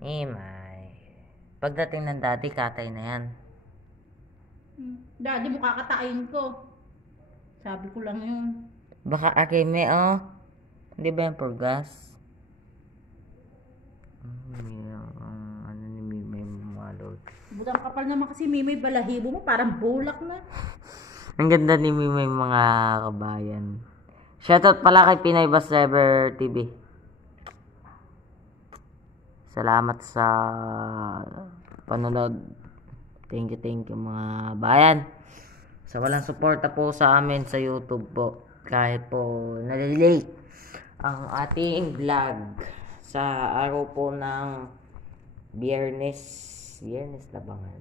Mimay. Pagdating ng daddy, katay na yan. Daddy mo kakatayin ko. Sabi ko lang yun. Baka akime, oh. Hindi ba yan for gas? Ano ni Mimay malod. Budang kapal naman kasi Mimay, balahibo mo parang bulak na. Ang ganda ni Mimay mga kabayan. Shoutout pala kay Pinay Bus Driver TV. Salamat sa panonood. Thank you mga bayan. Sa walang suporta po sa amin sa YouTube po. Kahit po nalilate ang ating vlog sa araw po ng Biyernes. Biyernes na ba nga?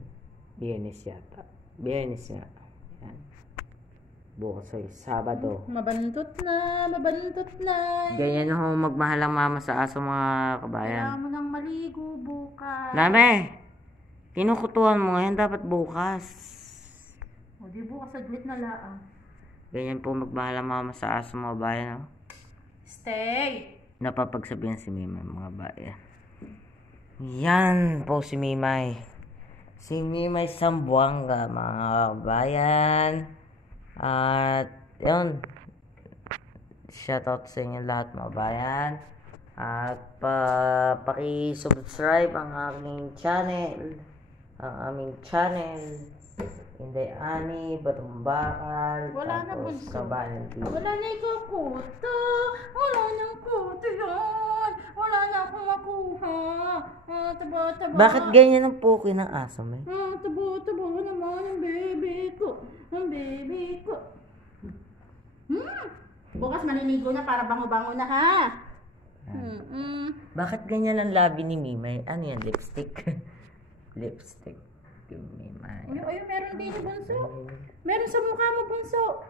Biyernes yata. Biyernes nga. Yan. Bukas ay Sabado. Mabantot na. Ganyan ho magmahal ang mama sa aso mga kabayan. Kailangan mo nang maligo bukas. Dami! Kinukutuhan mo ngayon, dapat bukas. O di bukas saglit na lang. Ganyan po magmahal ang mama sa aso mga bayan. Oh. Stay! Napapagsabihan si Mimay mga bayan. Yan po si Mimay. Si Mimay Sambuanga mga bayan. At yun, shoutout sa inyo lahat mga bayan. At paki-subscribe ang aking channel. Ang aming channel. Inday Ani, Batong Bakal. Wala na tapos bunso. Kabayan TV. Wala na ikaw kuto. Wala nang kuto yan. Wala na akong makuha. Taba. Bakit ganyan ang puki ng aso, may? Taba naman ang baby ko. Ang baby ko. Bukas maliligo na para bango-bango na ha. Bakit ganyan ang labi ni Mimay? Ano yan? Lipstick? Lipstick. Mimay. Ayun, meron din ni Bunso. Meron sa mukha mo, Bunso.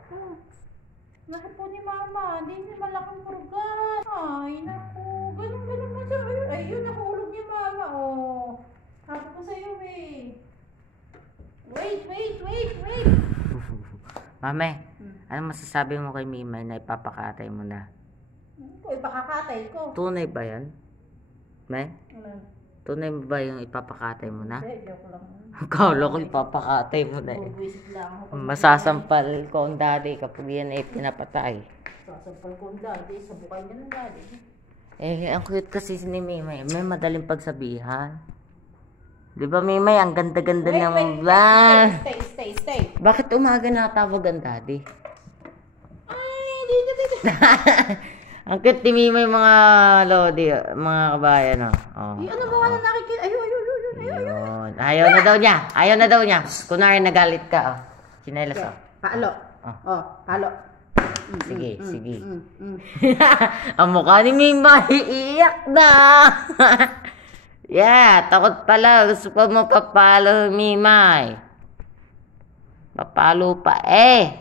Bakit po ni Mama? Hindi niya malaking purgan. Ay, naku. Ganun mo siya. Ayun, nahulog ni Mama. Oh. Sabi ko sa'yo eh. Wait. Mame, ano masasabi mo kay Mimay na ipapakatay mo na? Ito, ipakakatay ko. Tunay ba yan? May? Tunay ba yung ipapakatay mo na? Hindi, joke lang. Akala ko ipapakatay mo na eh. Buwisit lang ako. Masasampal ko ang daddy kapag yan ay pinapatay. Sasampal ko ang daddy. Sa bukay niya ng daddy. Eh, ang cute kasi ni Mimay. May madaling pagsabihan. Di ba Mimay, ang ganda-ganda ng vlog. Stay. Bakit umaga natawag ang daddy? Ay, dito. Ang cute ni Mimay mga lodi, mga kabayan. Oh. Ano ba nga na nakikita? Ayun. Ayun. Ayaw na daw niya. Kunwari nagalit ka. Oh. Chinelas oh. Palo. Palo. Sige. Ang mukha ni Mimay, iiyak na. Yeah, takot pala. Gusto pa mo papalo, Mimay. Papalo pa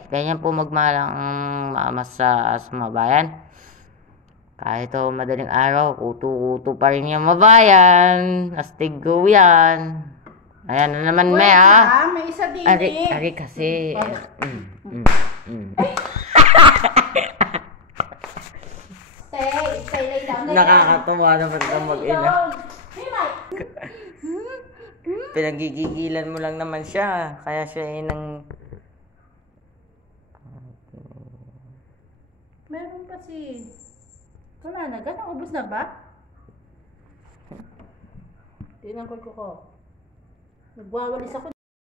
Ganyan po magmahal ang mama sa mabayan. Kahit madaling araw, kuto-kuto pa rin yung mabayan. Astig go yan. Ayan na naman, Wait, may may isa din Ari kasi. Stay lang. Nakakatawa naman ka mag-ina. Pinagigigilan mo lang naman siya. Kaya siya nang... Meron pa wala na. Ganang ubos na ba? Tingnan ko. Nagwawalis ako.